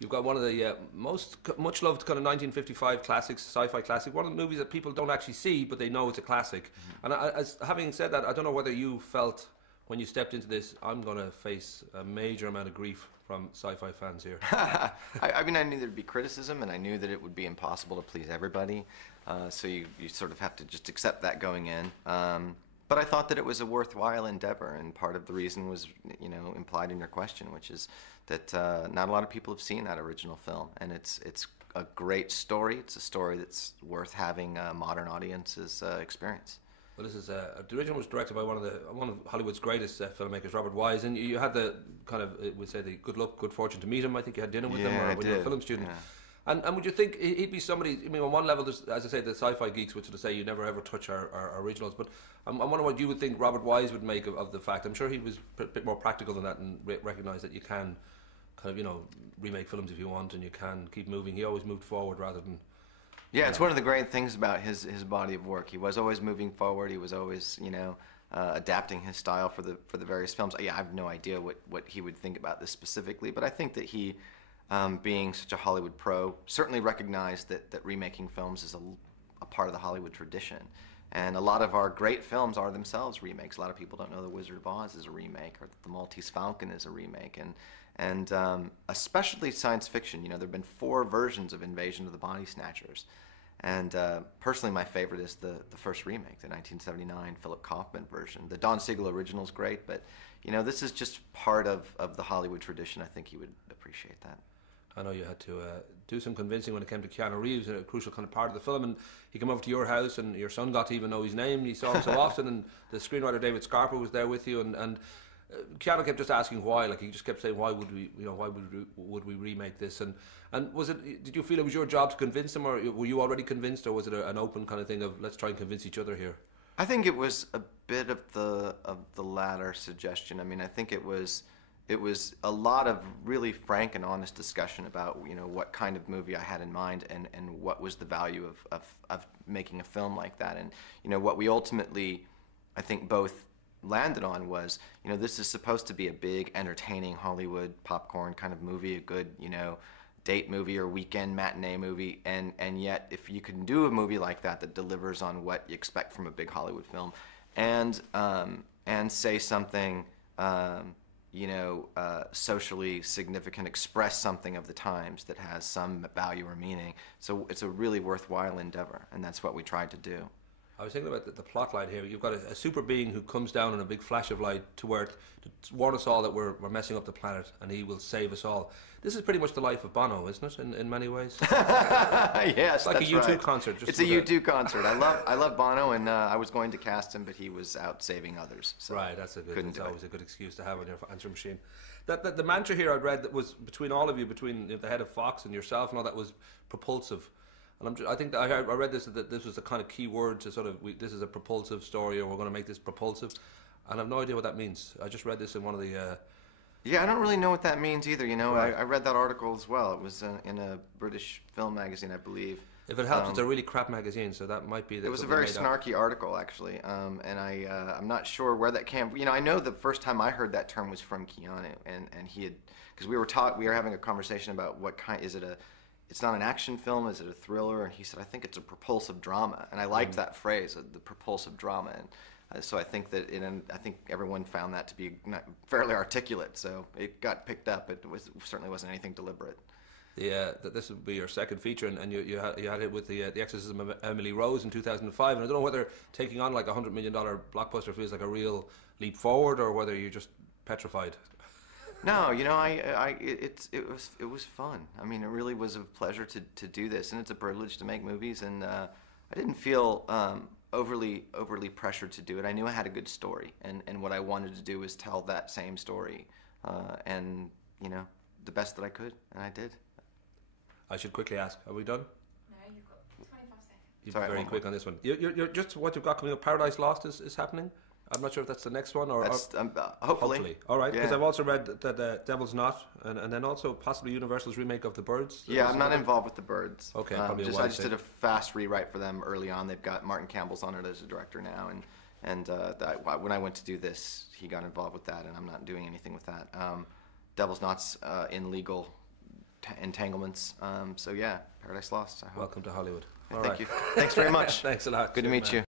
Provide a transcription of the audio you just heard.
You've got one of the much loved kind of 1955 classics, sci-fi classic. One of the movies that people don't actually see, but they know it's a classic. And having said that, I don't know whether you felt when you stepped into this, I'm going to face a major amount of grief from sci-fi fans here. I mean, I knew there'd be criticism, and I knew that it would be impossible to please everybody. So you sort of have to just accept that going in. But I thought that it was a worthwhile endeavor, and part of the reason was, you know, implied in your question, which is that not a lot of people have seen that original film, and it's a great story. It's a story that's worth having modern audiences experience. Well, this is the original was directed by one of Hollywood's greatest filmmakers, Robert Wise, and you had the kind of, we'd say, the good fortune to meet him. I think you had dinner with him, or when you were a film student. Yeah. And would you think he'd be somebody? I mean, on one level, there's, as I say, the sci-fi geeks would sort of say you never ever touch our originals. But I'm wondering what you would think Robert Wise would make of the fact. I'm sure he was a bit more practical than that and recognised that you can kind of, you know, remake films if you want, and you can keep moving. He always moved forward rather than. Yeah, it's one of the great things about his body of work. He was always moving forward. He was always, you know, adapting his style for the various films. Yeah, I have no idea what he would think about this specifically, but I think that he. Being such a Hollywood pro, certainly recognized that remaking films is a part of the Hollywood tradition. And a lot of our great films are themselves remakes. A lot of people don't know The Wizard of Oz is a remake, or that The Maltese Falcon is a remake. And especially science fiction, you know, there have been 4 versions of Invasion of the Body Snatchers. And personally, my favorite is the first remake, the 1979 Philip Kaufman version. The Don Siegel original is great, but, you know, this is just part of the Hollywood tradition. I think he would appreciate that. I know you had to do some convincing when it came to Keanu Reeves, a crucial kind of part of the film, and he came over to your house, and your son got to even know his name. You saw him so often, and the screenwriter David Scarpa was there with you, and Keanu kept just asking why. Like, he just kept saying, why would we, you know, why would we remake this? And was it? Did you feel it was your job to convince him, or were you already convinced, or was it an open kind of thing of let's try and convince each other here? I think it was a bit of the latter suggestion. I mean, I think it was a lot of really frank and honest discussion about, you know, what kind of movie I had in mind, and what was the value of making a film like that. And, you know, what we ultimately, I think, both landed on was, you know, this is supposed to be a big, entertaining Hollywood popcorn kind of movie, a good, you know, date movie or weekend matinee movie, and yet if you can do a movie like that that delivers on what you expect from a big Hollywood film, and say something you know, socially significant, express something of the times that has some value or meaning. So it's a really worthwhile endeavor, and that's what we tried to do. I was thinking about the plot line here. You've got a super being who comes down in a big flash of light to Earth to warn us all that we're messing up the planet, and he will save us all. This is pretty much the life of Bono, isn't it, in many ways? Yes, it's like a U2 right. concert. It's a U2 concert. I love Bono, and I was going to cast him, but he was out saving others. So right, that's always a good excuse to have on your answer machine. The mantra here I'd read that was between all of you, between the head of Fox and yourself and all that, was propulsive. And I think that I read this, that this was the kind of key word to sort of, this is a propulsive story, or we're going to make this propulsive. And I have no idea what that means. I just read this in one of the... Yeah, I don't really know what that means either. You know, right. I read that article as well. It was in a British film magazine, I believe. If it helps, it's a really crap magazine, so that might be... It was a very snarky article, actually, and I'm not sure where that came from. You know, I know the first time I heard that term was from Keanu, and he had... Because we were having a conversation about what kind... Is it a... It's not an action film, is it a thriller? And he said, I think it's a propulsive drama. And I liked that phrase, the propulsive drama. And so I think that I think everyone found that to be fairly articulate. So it got picked up. It certainly wasn't anything deliberate. This would be your second feature, and you had it with the Exorcism of Emily Rose in 2005. And I don't know whether taking on like $100 million blockbuster feels like a real leap forward, or whether you're just petrified. No, you know, it was fun. I mean, it really was a pleasure to do this, and it's a privilege to make movies. And I didn't feel overly pressured to do it. I knew I had a good story, and what I wanted to do was tell that same story, and you know, the best that I could, and I did. I should quickly ask: are we done? No, you've got 25 seconds. You're very quick on this one. You're just what you've got coming up. Paradise Lost is happening. I'm not sure if that's the next one, or hopefully. All right, because I've also read that Devil's Knot, and then also possibly Universal's remake of The Birds. Yeah, I'm not involved with The Birds. Okay, I just did a fast rewrite for them early on. They've got Martin Campbell's on it as a director now, and when I went to do this, he got involved with that, and I'm not doing anything with that. Devil's Knot's in legal entanglements. So yeah, Paradise Lost. I hope. Welcome to Hollywood. Thank you. Thanks very much. Thanks a lot. Good to meet you.